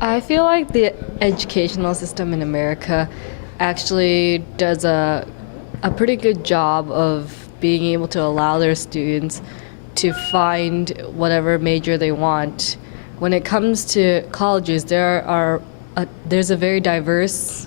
I feel like the educational system in America actually does a pretty good job of being able to allow their students to find whatever major they want. When it comes to colleges, there's a very diverse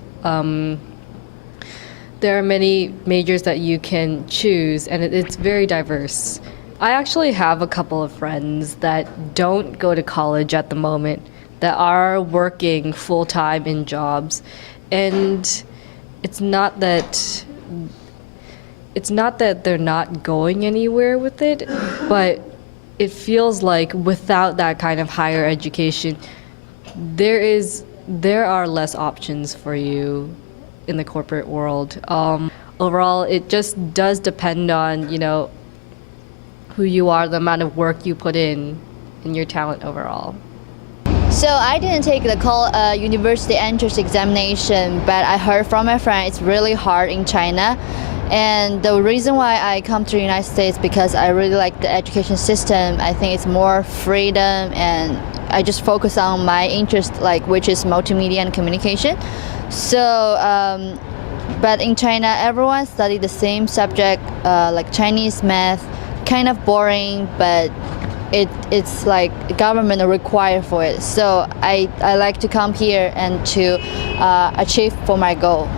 there are many majors that you can choose, and it's very diverse. I actually have a couple of friends that don't go to college at the moment, that are working full time in jobs, and it's not that it's not that they're not going anywhere with it, but it feels like without that kind of higher education, there are less options for you in the corporate world. Overall, it just does depend on who you are, the amount of work you put in, and your talent overall. So I didn't take the university entrance examination, but I heard from my friend it's really hard in China. And the reason why I come to the United States because I really like the education system. I think it's more freedom, and I just focus on my interest, which is multimedia and communication. So, but in China, everyone studied the same subject, like Chinese math, kind of boring, but it's like government required for it. So I like to come here and to achieve for my goal.